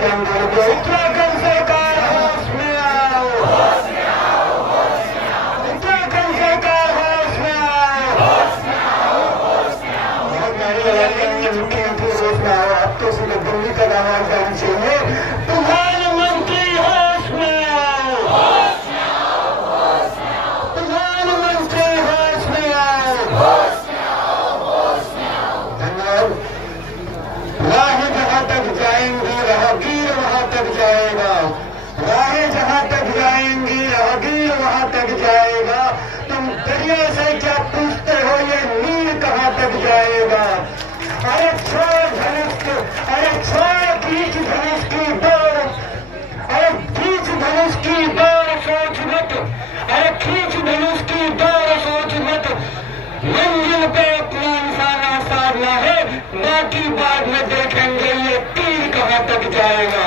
उत्तराखंड सरकार होश में आओ, उत्तराखंड सरकार होश में आओ, मुख्यमंत्री होश में आओ। अब तो सिर्फ दिल्ली का आवाज आनी चाहिए, प्रधानमंत्री होश में आओ, प्रधानमंत्री होश में आओ। धन्यवाद। राहें जहां तक जाएंगी राहगीर वहां तक जाएगा, राहें जहां तक जाएंगी राहगीर वहां तक जाएगा। तुम दरिया से क्या पूछते हो ये नीर कहां तक जाएगा। अरे छोड़ धनुष, अरे छोड़ बीच धनुष की डोर, अरे बीच धनुष की डोर सोच मत, अरे खींच धनुष की डोर सोच मत। मंजिल पे अपना निशाना साधना है, बाकी बाद में देखेंगे ये तीर कहां तक जाएगा।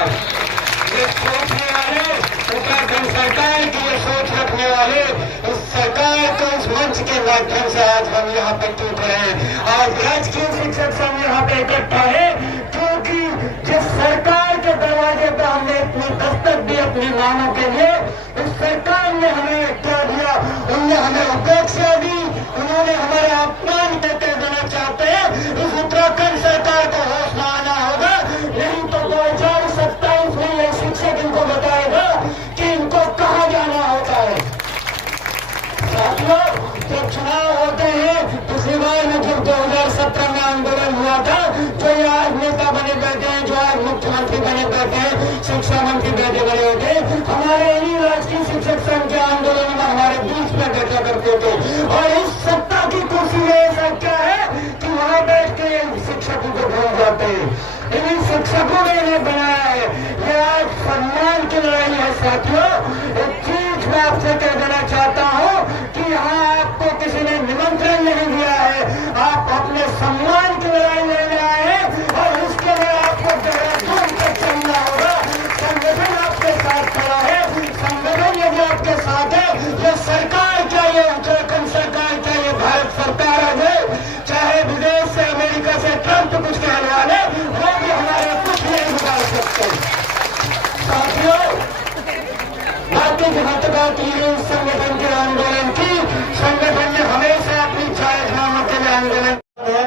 ये सोचने वाले, उत्तराखंड सरकार की ये सोच रखने वाले, इस सरकार को इस मंच के माध्यम से आज हम यहाँ पे टूट रहे हैं। आज राजकीय शिक्षक संघ यहाँ पे इकट्ठा है क्योंकि जिस सरकार के दरवाजे पर हमने अपनी दस्तक दी अपनी मांगों के लिए, इस सरकार ने हमें क्या दिया, उनने हमें उपेक्षा दी, उन्होंने हमारे अपमान देते देना चाहते हैं। इस उत्तराखंड सरकार को होश में आना होगा, नहीं तो 2027 में ये शिक्षक इनको बताएगा कि इनको कहाँ जाना होता है। साथियों, जब चुनाव होते हैं पिछली बार में जब 2017 में आंदोलन हुआ था, जो ये आज नेता बने बैठे हैं, जो आज मुख्यमंत्री बने बैठे हैं, शिक्षा मंत्री बैठे बने होते, हमारे इन्हीं राष्ट्रीय शिक्षक संघ के आंदोलन में हमारे बीच में बैठा करते थे। और इस सत्ता की कुर्सी में ऐसा क्या है कि वहां बैठ के शिक्षकों को भूल जाते हैं। इन्हीं शिक्षकों ने इन्हें बनाया है। ये आज सम्मान की लड़ाई है साथियों। एक चीज मैं आपसे कह देना चाहता हूँ कि यहाँ आपको किसी ने निमंत्रण नहीं दिया है, आप अपने सम्मान की लड़ाई लड़ने आए हैं और उसके लिए आपको देहरादून तक चलना होगा। संगठन आपके साथ खड़ा है, संगठन यदि आपके साथ है, ये सरकार क्या, ये उत्तराखंड सरकार क्या, ये भारत सरकार है, चाहे विदेश से अमेरिका से ट्रंप कुछ कहने वाले, वो भी हमारे कुछ नहीं बिगाड़ सकते। साथियों, बाकी जहां तक बात की संगठन के आंदोलन की, संगठन ने हमेशा अपनी जायजनामों के लिए आंदोलन किया।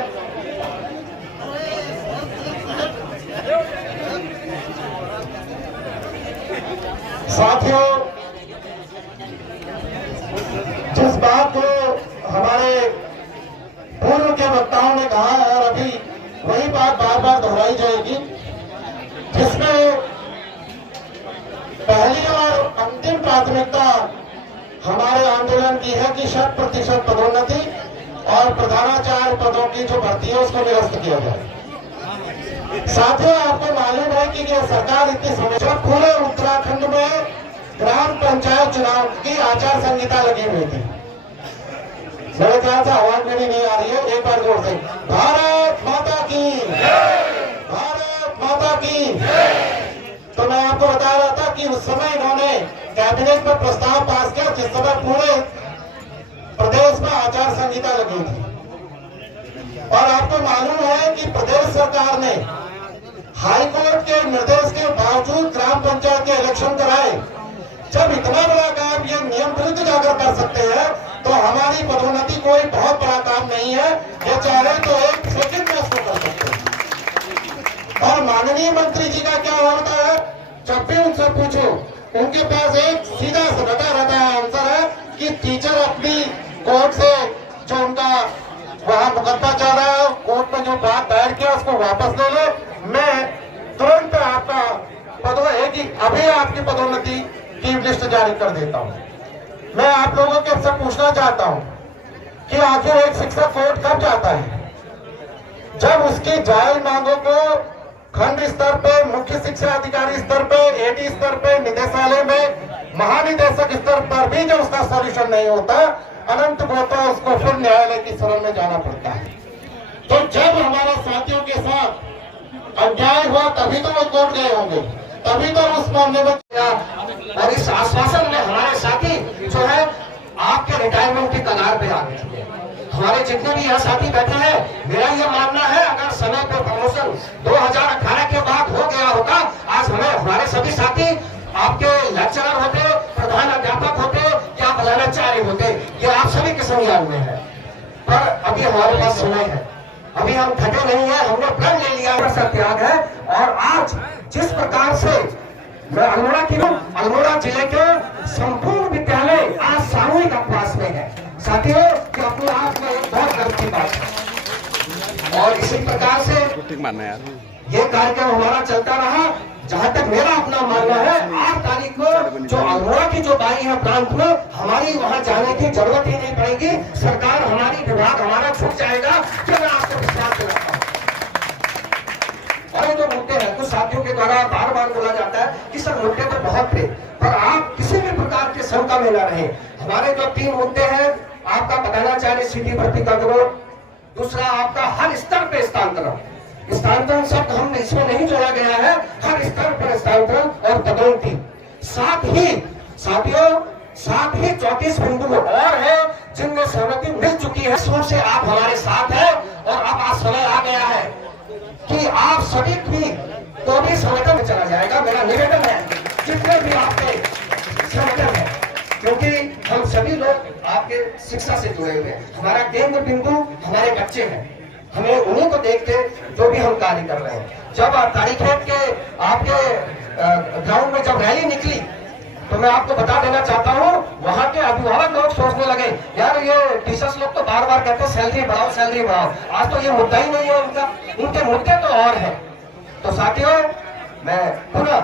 साथियों, जिस बात को हमारे पूर्व के वक्ताओं ने कहा है और अभी वही बात बार बार दोहराई जाएगी, जिसमें पहली और अंतिम प्राथमिकता हमारे आंदोलन की है कि 100% पदोन्नति और प्रधानाचार्य पदों की जो भर्ती है उसको निरस्त किया जाए। साथियों, आपको मालूम है कि ये सरकार इतनी समस्या, पूरे उत्तराखंड में ग्राम पंचायत चुनाव की आचार संहिता लगी हुई थी। मेरे ख्याल से आवाज मेरी नहीं आ रही है, एक बार जोर से भारत माता की, भारत माता की। तो मैं आपको बता रहा था कि उस समय इन्होंने कैबिनेट में प्रस्ताव पास किया जिस समय पूरे प्रदेश में आचार संहिता लगी थी। और आपको मालूम है कि प्रदेश सरकार ने हाईकोर्ट के निर्देश के बावजूद ग्राम पंचायत के इलेक्शन कराए। जब इतना बड़ा काम ये नियम विरुद्ध जाकर कर सकते हैं तो हमारी पदोन्नति कोई बहुत बड़ा काम नहीं है। ये चाहे तो एक सेकंड में उसको कर सकते हैं। और माननीय मंत्री जी का क्या होता है, जब भी उनसे पूछो उनके पास एक सीधा रटा रहता है आंसर है कि टीचर अपनी कोर्ट से जो उनका वहां मुकदमा चल रहा है, कोर्ट में जो बात दायर किया उसको वापस ले लो, मैं तुरंत आपका पदों है कि अभी आपकी पदोन्नति की लिस्ट जारी कर देता हूं। मैं आप लोगों के से पूछना चाहता हूं कि आखिर एक शिक्षक कोर्ट कब जाता है, जब उसकी जायज मांगों को खंड स्तर पे, मुख्य शिक्षा अधिकारी स्तर पे, एडी स्तर पे, निदेशालय में, महानिदेशक स्तर पर भी जब उसका सॉल्यूशन नहीं होता, अनंत गोता उसको फिर न्यायालय की शरण में जाना पड़ता है। तो जब हमारे साथियों के साथ अन्याय हुआ तभी तो वो कोर्ट गए होंगे, तभी तो उस मामले में। और इस आश्वासन में हमारे साथी जो है आपके रिटायरमेंट की कगार पे आ गए। हमारे जितने भी यहाँ साथी बैठे हैं, मेरा ये मानना है अगर समय पर प्रमोशन 2018 के बाद हो गया होता, आज हमें हमारे पास समय है, अभी हम थके नहीं है, हमने प्रण ले लिया है, सत्याग है। और आज जिस प्रकार से मैं अल्मोड़ा जिले के संपूर्ण विद्यालय आज सामूहिक अभ्यास में है साथियों, कि अपने आप में एक बहुत गर्व की बात है। और इसी प्रकार से ये कार्यक्रम हमारा चलता रहा। जहां तक मेरा अपना मानना है, 8 तारीख को जो अल्मोड़ा की जो बारी है प्रांत में, हमारी वहां जाने की जरूरत ही नहीं पड़ेगी। सरकार हमारी विभाग हमारा छूट जाएगा, कि मैं आपको विश्वास दिलाता हूं। और ये जो मुद्दे हैं, कुछ साथियों के द्वारा बार बार बोला जाता है कि सर मुद्दे तो बहुत थे, पर आप किसी भी प्रकार के शंका में न रहे। हमारे जो 3 मुद्दे हैं, आपका प्रधानाचार्य सीधी भर्ती का विरोध, दूसरा आपका हर स्तर पे स्थानांतरण शब्द हम इसमें नहीं जोड़ा गया है, हर स्तर पर स्थानांतरण और पदोन्नति। साथ ही 34 बिंदु और है जिनमें सहमति मिल चुकी है। शुरू से आप हमारे साथ हैं और अब आज समय आ गया है कि आप सभी भी तो भी संगठन में चला जाएगा। मेरा निवेदन है जितने भी आपके संगठन है, क्योंकि हम सभी लोग आपके शिक्षा से जुड़े हुए हैं। हमारा केंद्र बिंदु हमारे बच्चे हैं, हमें उन्हीं को देखते जो भी हम कार्य कर रहे हैं। जब तारीखें के आपके ग्राउंड में जब रैली निकली, तो मैं आपको बता देना चाहता हूँ, वहाँ के अभिभावक लोग सोचने लगे, यार ये टीचर्स लोग तो बार बार कहते हैं सैलरी बढ़ाओ सैलरी बढ़ाओ, आज तो ये मुद्दा ही नहीं है उनका, उनके मुद्दे तो और हैं। तो साथियों, मैं पुनः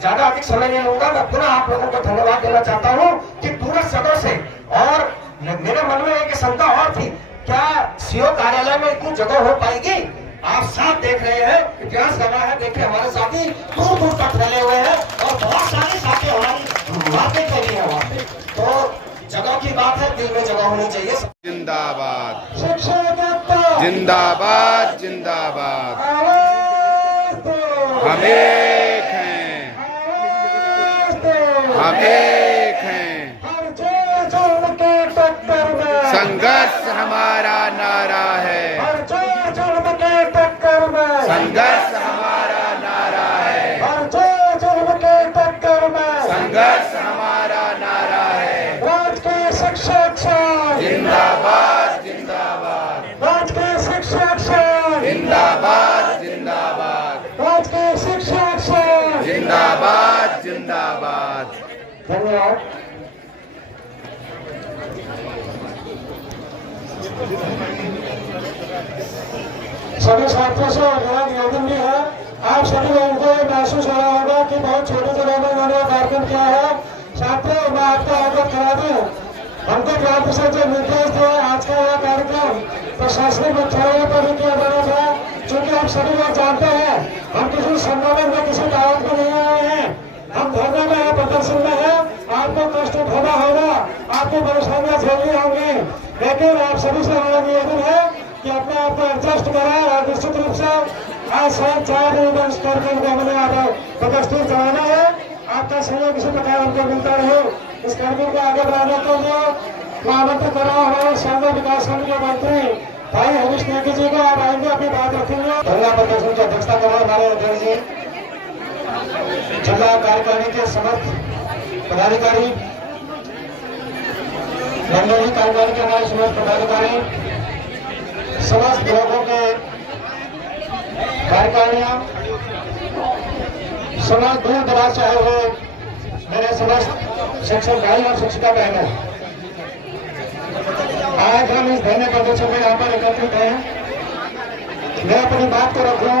ज्यादा अधिक समय नहीं लूंगा, मैं पुनः आप लोगों को धन्यवाद देना चाहता हूँ कि दूरस्थ जगह से। और मेरे मन में एक शंका और थी, क्या सीओ कार्यालय में इतनी जगह हो पाएगी? आप साथ देख रहे हैं, इतिहास गवाह है, देखिए हमारे साथी दूर दूर तक फैले हुए हैं और बहुत सारे साथी हमारी बातें के लिए वहाँ पे। तो जगह की बात है, दिल में जगह होनी चाहिए। जिंदाबाद शिक्षा जिंदाबाद जिंदाबाद, हम एक हैं, हम एक हैं, संघर्ष हमारा नारा है, संघर्ष हमारा नारा है, संघर्ष हमारा नारा है। राजकीय शिक्षा जिंदाबाद जिंदाबाद, राजकीय शिक्षा जिंदाबाद जिंदाबाद, राजकीय शिक्षा जिंदाबाद जिंदाबाद। धन्यवाद। सभी छात्रों से मेरा निवेदन भी है, आप सभी लोगों को महसूस हो रहा होगा कि बहुत छोटे जगह में उन्होंने कार्यक्रम किया है। छात्रों, मैं आपको अवगत करा दूं, हमको क्रांति से जो निर्देश दिया आज का यह कार्यक्रम प्रशासनिक मुख्यालय पर भी किया जाना था। क्योंकि आप सभी लोग जानते हैं, हम किसी सम्मेलन में किसी दावत में नहीं आए हैं, हम धरने में है, प्रदर्शन में है। आपको कष्ट उठाना होगा, आपको परेशानियां झेलनी होंगी, लेकिन आप सभी से मेरा निवेदन है कि अपने आप को एडजस्ट करें। और निश्चित रूप से आज शायद 4 करके हमें प्रदर्शन चलाना है। आपका सहयोग इसी प्रकार हमको मिलता रहे। इस कार्यक्रम को आगे बढ़ाने के लिए मैं आमंत्रित कर रहा हूँ हमारे शानदार विकास खंड के मंत्री भाई हरीश नेगी जी को। आप आएंगे, अपनी बात रखेंगे। धरना प्रदर्शन की अध्यक्षता कर रहे हमारे अध्यक्ष जी, जिला कार्यकारिणी के समस्त पदाधिकारी, मंडलीय कार्यकारिणी के हमारे समस्त पदाधिकारी, समस्त विभागों के कार्यकारिणियां, समस्त दूर दराज से आए हुए मेरे समस्त शिक्षक भाई और शिक्षिका बहनों, आज हम इस धरने प्रदर्शन में यहाँ पर एकत्रित हैं। मैं अपनी बात को रखूं,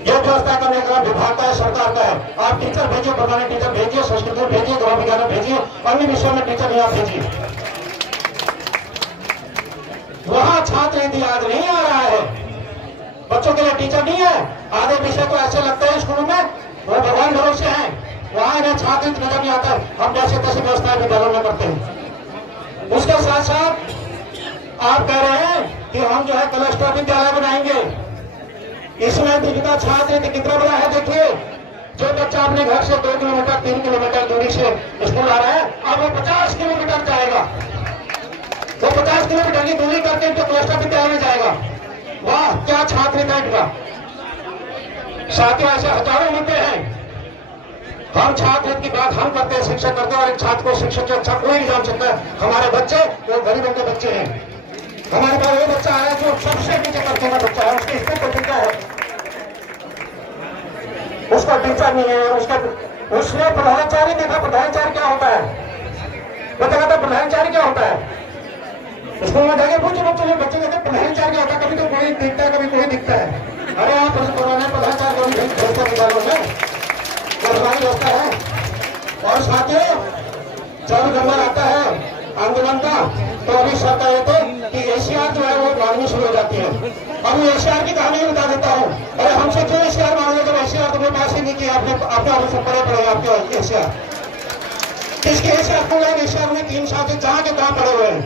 ये व्यवस्था करने का विभाग का है, सरकार का है। आप टीचर भेजिए, बताने टीचर भेजिए, संस्कृत भेजिए, गृह विज्ञान भेजिए, अन्य विषयों में टीचर यहाँ भेजिए। वहाँ छात्र यदि आज नहीं आ रहा है, बच्चों के लिए टीचर नहीं है, आधे विषय तो ऐसे लगते हैं स्कूलों में वो भगवान भरोसे हैं, वहाँ इन्हें छात्र नजर नहीं आता है। हम जैसे तैसे व्यवस्थाएं विद्यालयों में करते हैं। उसके साथ साथ आप कह रहे हैं कि हम जो है क्लस्टर विद्यालय बनाएंगे। इसमें दिव्यता छात्र कितना बड़ा है, देखिए। जो बच्चा अपने घर से 2 किलोमीटर 3 किलोमीटर दूरी से स्कूल आ रहा है, अब वो 50 किलोमीटर जाएगा। वो 50 किलोमीटर की दूरी करके तो क्लस्टर विद्यालय में जाएगा। वाह, क्या छात्र का। साथियों, ऐसे हजारों मुद्दे हैं। हम छात्र की बात हम करते हैं, शिक्षक करते हैं, और एक छात्र को शिक्षक से अच्छा कोई नहीं जान सकता है। हमारे बच्चे वो गरीबों के बच्चे हैं। हमारे पास वो बच्चा आया जो सबसे नीचे करके का बच्चा है, उसकी स्कूल कोचिंग क्या है, उसका टीचर नहीं है, उसने प्रधानाचार्य देखा। प्रधानाचार्य क्या होता है बताया था? प्रधानाचार्य क्या होता है? स्कूल में जाके पूछो बच्चे कहते प्रधानाचार्य क्या होता है? कभी तो कोई दिखता है, कभी कोई दिखता है। अरे आप प्रधानाचार्य को व्यवस्था निकालो ना, हमारी व्यवस्था है। और साथियों, जब नंबर आता है आंदोलन का, तो अभी शर्त कहते थे कि एशियार जो है वो मांगनी शुरू हो जाती है। अब मैं एशियार की कहानी बता देता हूँ। अरे हमसे क्यों एशियार मांगे जब एशियार तुम्हें पास ही नहीं किया? आपने पढ़े पड़ेगा आपके एशियार किसके एशियार को? एशियार में 3 साल से जहाँ के कहाँ पड़े हुए हैं।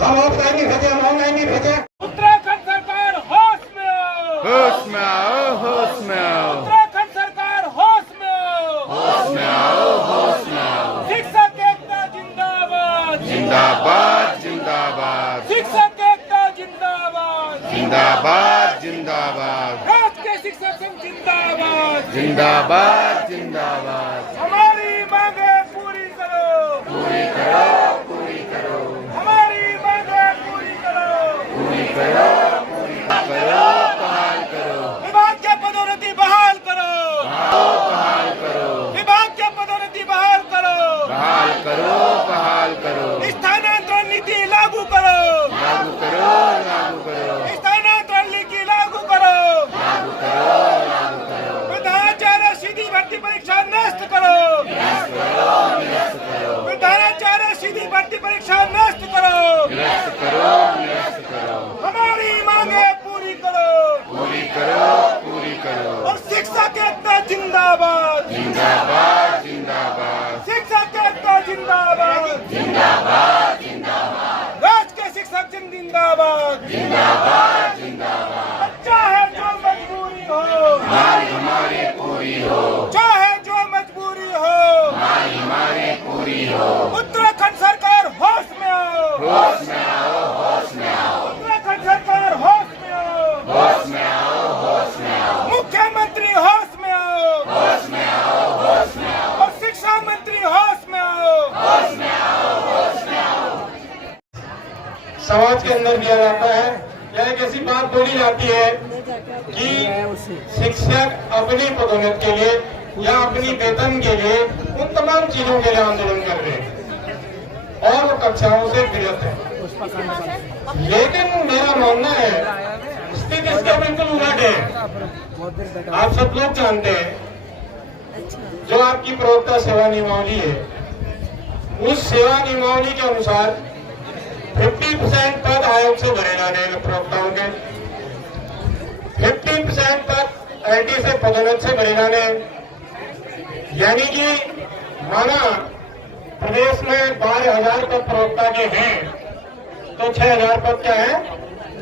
हम ऑफलाइन नहीं भेजे, हम ऑनलाइन नहीं भेजे। उत्तराखंड सरकार होश में आओ, होश में आओ, होश में आओ, उत्तराखंड सरकार होश में आओ, होश में आओ, होश में आओ। शिक्षक एकता जिंदाबाद, जिंदाबाद, जिंदाबाद, शिक्षक एकता जिंदाबाद, जिंदाबाद, जिंदाबाद, राष्ट्रीय शिक्षक संघ जिंदाबाद, जिंदाबाद, जिंदाबाद। हमारी मांगे पूरी करो, पूरी करो, पूरी करो, हमारी मांगे पूरी करो, पूरी करो, पूरी करो, बहाल करो, विभाग के पदोन्नति बहाल करो, बहाल करो, विभाग के पदोन्नति बहाल करो, बहाल करो, बहाल करो, स्थानांतरण नीति लागू करो, लागू करो, लागू करो, स्थानांतरण नीति लागू करो, लागू करो, लागू करो, विधानाचार्य सीधी भर्ती परीक्षा नष्ट करो, निरस्त करो, निरस्त करो, विधानाचार्य सीधी भर्ती परीक्षा नष्ट करो, निरस्त करो, निरस्त करो, हमारी मांगे पूरी करो, पूरी करो, पूरी करो। और शिक्षक एकता जिंदाबाद, जिंदाबाद, जिंदाबाद, शिक्षक एकता जिंदाबाद, जिंदाबाद, जिंदाबाद, राष्ट्र के शिक्षक संघ जिंदाबाद, जिंदाबाद, जिंदाबाद। चाहे जो मजबूरी हो, मांग हमारी पूरी हो, चाहे जो मजबूरी हो, मांग हमारी पूरी हो। उत्तराखंड सरकार होश में आओ, होश में आओ, होश में आओ, उत्तराखंड सरकार होश में आओ, होश में आओ, होश में आओ, मुख्यमंत्री होश में आओ, होश में आओ, होश में आओ, और शिक्षा मंत्री होश में आओ, होश में आओ, होश में आओ। समाज के अंदर दिया जाता है या एक ऐसी बात बोली जाती है कि शिक्षक अपनी पदोन्नति के लिए या अपनी वेतन के लिए उन तमाम चीजों के लिए आंदोलन कर रहे हैं और वो कक्षाओं से विरत है। लेकिन मेरा मानना है स्थिति इसका बिल्कुल उलट है। आप सब लोग जानते हैं जो आपकी प्रवक्ता सेवा नियमावली है, उस सेवा नियमावली के अनुसार 50% पद आयोग से भरे जाने हैं प्रवक्ताओं के, 50% पद एलटी से पदोन्नति से भरे जाने हैं। यानी कि माना प्रदेश में 12,000 पद प्रवक्ता के हैं तो 6,000 पद क्या है?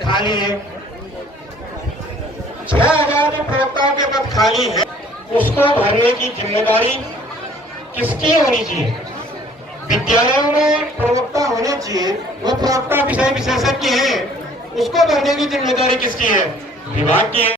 खाली है। 6,000 जो प्रवक्ताओं के पद खाली है उसको भरने की जिम्मेदारी किसकी होनी चाहिए? विद्यालयों में प्रवक्ता होने चाहिए, वो प्रवक्ता विषय विशेषज्ञ हैं, उसको भरने की जिम्मेदारी किसकी है? विभाग की है।